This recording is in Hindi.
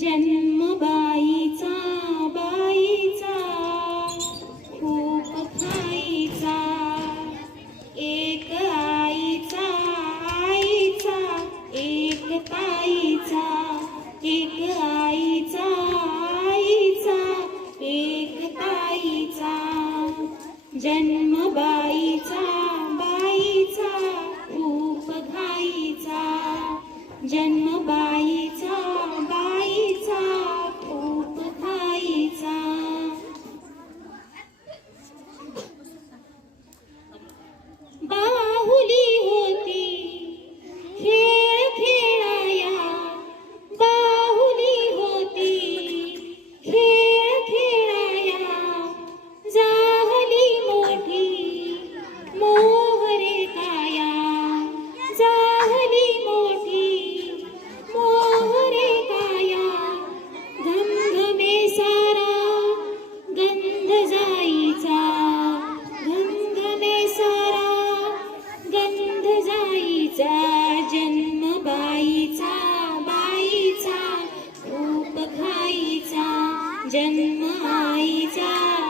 जन्म बाईचा बाईचा खूप खाईचा एक आईचा आईचा, एक ताईचा, एक आईचा आईचा, एक ताईचा. जन्म बाईचा बाईचा खूप घाईचा जन्म बाईचा जन्म आईचा